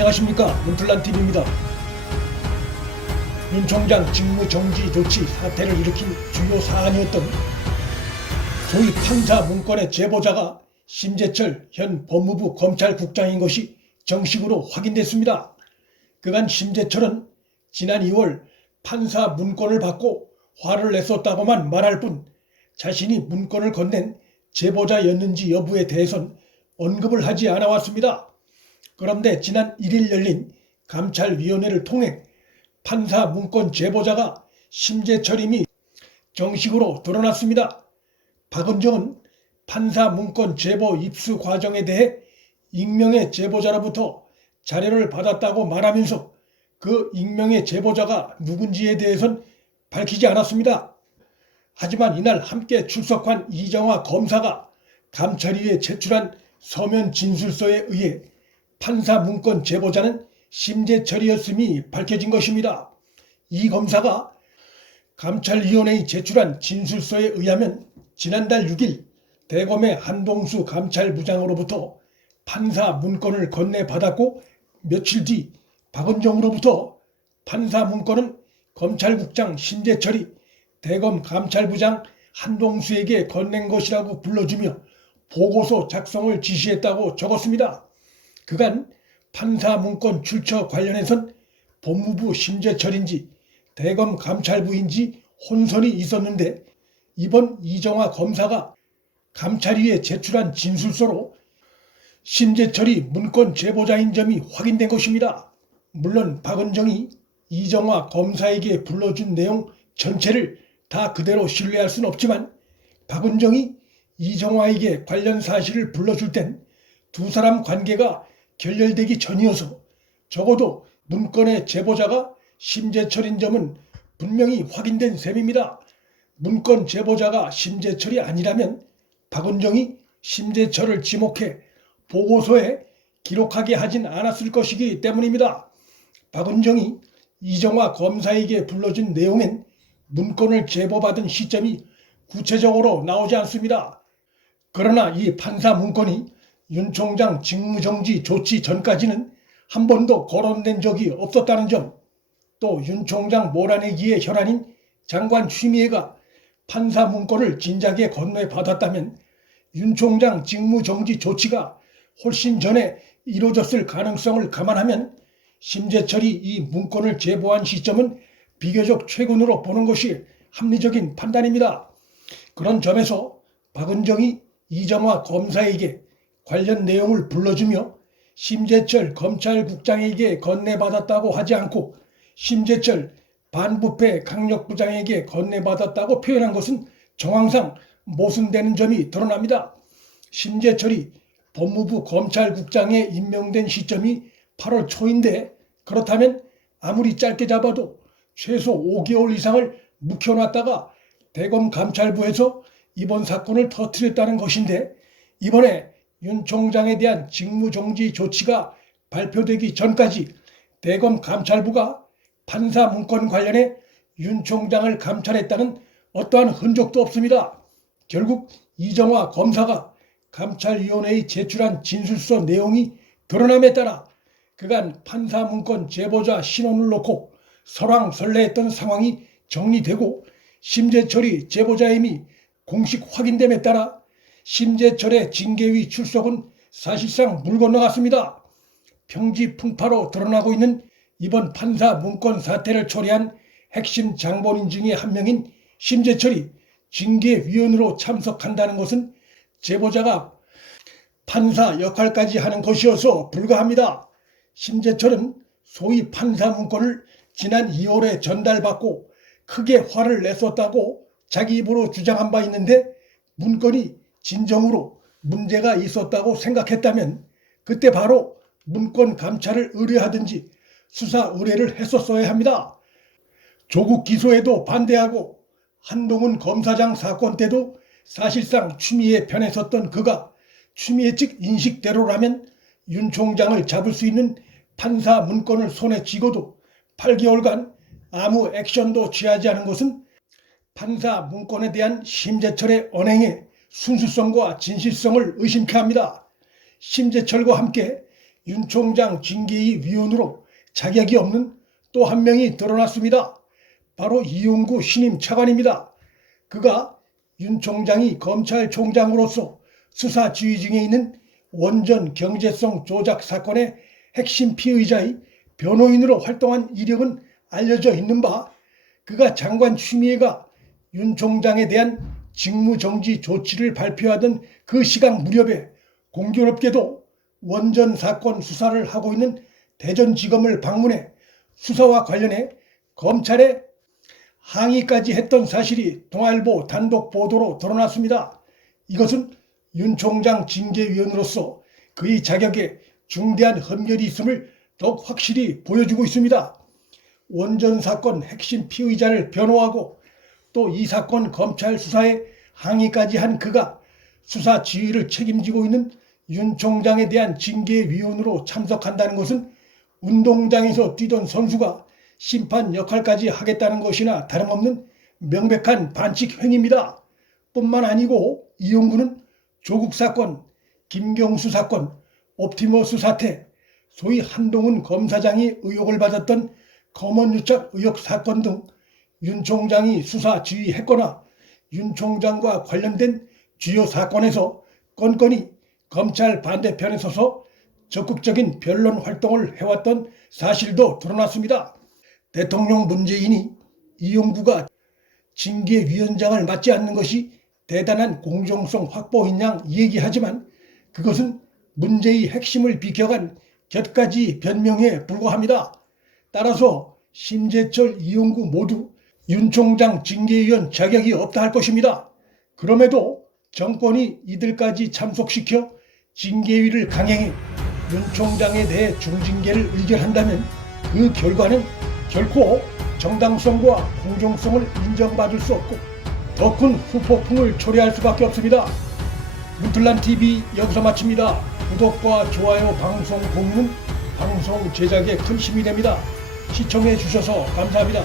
안녕하십니까, 문틀란TV입니다. 윤 총장 직무정지 조치 사태를 일으킨 주요 사안이었던 소위 판사 문건의 제보자가 심재철 현 법무부 검찰국장인 것이 정식으로 확인됐습니다. 그간 심재철은 지난 2월 판사 문건을 받고 화를 냈었다고만 말할 뿐 자신이 문건을 건넨 제보자였는지 여부에 대해선 언급을 하지 않아 왔습니다. 그런데 지난 1일 열린 감찰위원회를 통해 판사 문건 제보자가 심재철임이 정식으로 드러났습니다. 박은정은 판사 문건 제보 입수 과정에 대해 익명의 제보자로부터 자료를 받았다고 말하면서 그 익명의 제보자가 누군지에 대해선 밝히지 않았습니다. 하지만 이날 함께 출석한 이정화 검사가 감찰위에 제출한 서면 진술서에 의해 판사 문건 제보자는 심재철이었음이 밝혀진 것입니다. 이 검사가 감찰위원회에 제출한 진술서에 의하면 지난달 6일 대검의 한동수 감찰부장으로부터 판사 문건을 건네받았고 며칠 뒤 박은정으로부터 판사 문건은 검찰국장 심재철이 대검 감찰부장 한동수에게 건넨 것이라고 불러주며 보고서 작성을 지시했다고 적었습니다. 그간 판사 문건 출처 관련해선 법무부 심재철인지 대검 감찰부인지 혼선이 있었는데 이번 이정화 검사가 감찰위에 제출한 진술서로 심재철이 문건 제보자인 점이 확인된 것입니다. 물론 박은정이 이정화 검사에게 불러준 내용 전체를 다 그대로 신뢰할 수는 없지만 박은정이 이정화에게 관련 사실을 불러줄 땐 두 사람 관계가 결렬되기 전이어서 적어도 문건의 제보자가 심재철인 점은 분명히 확인된 셈입니다. 문건 제보자가 심재철이 아니라면 박은정이 심재철을 지목해 보고서에 기록하게 하진 않았을 것이기 때문입니다. 박은정이 이정화 검사에게 불러준 내용엔 문건을 제보받은 시점이 구체적으로 나오지 않습니다. 그러나 이 판사 문건이 윤 총장 직무정지 조치 전까지는 한 번도 거론된 적이 없었다는 점, 또 윤 총장 몰아내기의 혈안인 장관 추미애가 판사 문건을 진작에 건네받았다면 윤 총장 직무정지 조치가 훨씬 전에 이루어졌을 가능성을 감안하면 심재철이 이 문건을 제보한 시점은 비교적 최근으로 보는 것이 합리적인 판단입니다. 그런 점에서 박은정이 이정화 검사에게 관련 내용을 불러주며 심재철 검찰국장에게 건네받았다고 하지 않고 심재철 반부패 강력부장에게 건네받았다고 표현한 것은 정황상 모순되는 점이 드러납니다. 심재철이 법무부 검찰국장에 임명된 시점이 8월 초인데 그렇다면 아무리 짧게 잡아도 최소 5개월 이상을 묵혀놨다가 대검 감찰부에서 이번 사건을 터뜨렸다는 것인데 이번에 윤 총장에 대한 직무정지 조치가 발표되기 전까지 대검 감찰부가 판사 문건 관련해 윤 총장을 감찰했다는 어떠한 흔적도 없습니다. 결국 이정화 검사가 감찰위원회에 제출한 진술서 내용이 드러남에 따라 그간 판사 문건 제보자 신원을 놓고 설왕설래했던 상황이 정리되고 심재철이 제보자임이 공식 확인됨에 따라 심재철의 징계위 출석은 사실상 물 건너갔습니다. 평지풍파로 드러나고 있는 이번 판사 문건 사태를 초래한 핵심 장본인 중에 한 명인 심재철이 징계위원으로 참석한다는 것은 제보자가 판사 역할까지 하는 것이어서 불가합니다. 심재철은 소위 판사 문건을 지난 2월에 전달받고 크게 화를 냈었다고 자기 입으로 주장한 바 있는데 문건이 진정으로 문제가 있었다고 생각했다면 그때 바로 문건 감찰을 의뢰하든지 수사 의뢰를 했었어야 합니다. 조국 기소에도 반대하고 한동훈 검사장 사건 때도 사실상 추미애 편에 섰던 그가 추미애 측 인식대로라면 윤 총장을 잡을 수 있는 판사 문건을 손에 쥐고도 8개월간 아무 액션도 취하지 않은 것은 판사 문건에 대한 심재철의 언행에 순수성과 진실성을 의심케 합니다. 심재철과 함께 윤 총장 징계위 위원으로 자격이 없는 또 한 명이 드러났습니다. 바로 이용구 신임 차관입니다. 그가 윤 총장이 검찰총장으로서 수사 지휘 중에 있는 원전 경제성 조작 사건의 핵심 피의자의 변호인으로 활동한 이력은 알려져 있는 바, 그가 장관 추미애가 윤 총장에 대한 직무정지 조치를 발표하던 그 시각 무렵에 공교롭게도 원전 사건 수사를 하고 있는 대전지검을 방문해 수사와 관련해 검찰에 항의까지 했던 사실이 동아일보 단독 보도로 드러났습니다. 이것은 윤 총장 징계위원으로서 그의 자격에 중대한 흠결이 있음을 더욱 확실히 보여주고 있습니다. 원전 사건 핵심 피의자를 변호하고 또 이 사건 검찰 수사에 항의까지 한 그가 수사 지휘를 책임지고 있는 윤 총장에 대한 징계위원으로 참석한다는 것은 운동장에서 뛰던 선수가 심판 역할까지 하겠다는 것이나 다름없는 명백한 반칙 행위입니다. 뿐만 아니고 이용구는 조국 사건, 김경수 사건, 옵티머스 사태, 소위 한동훈 검사장이 의혹을 받았던 검언유착 의혹 사건 등 윤 총장이 수사 지휘했거나 윤 총장과 관련된 주요 사건에서 건건히 검찰 반대편에 서서 적극적인 변론 활동을 해왔던 사실도 드러났습니다. 대통령 문재인이 이용구가 징계위원장을 맡지 않는 것이 대단한 공정성 확보인 양 얘기하지만 그것은 문제의 핵심을 비켜간 곁가지 변명에 불과합니다. 따라서 심재철, 이용구 모두 윤 총장 징계위원 자격이 없다 할 것입니다. 그럼에도 정권이 이들까지 참석시켜 징계위를 강행해 윤 총장에 대해 중징계를 의결한다면 그 결과는 결코 정당성과 공정성을 인정받을 수 없고 더 큰 후폭풍을 초래할 수밖에 없습니다. 문틀란TV 여기서 마칩니다. 구독과 좋아요, 방송 공유는 방송 제작에 큰 힘이 됩니다. 시청해 주셔서 감사합니다.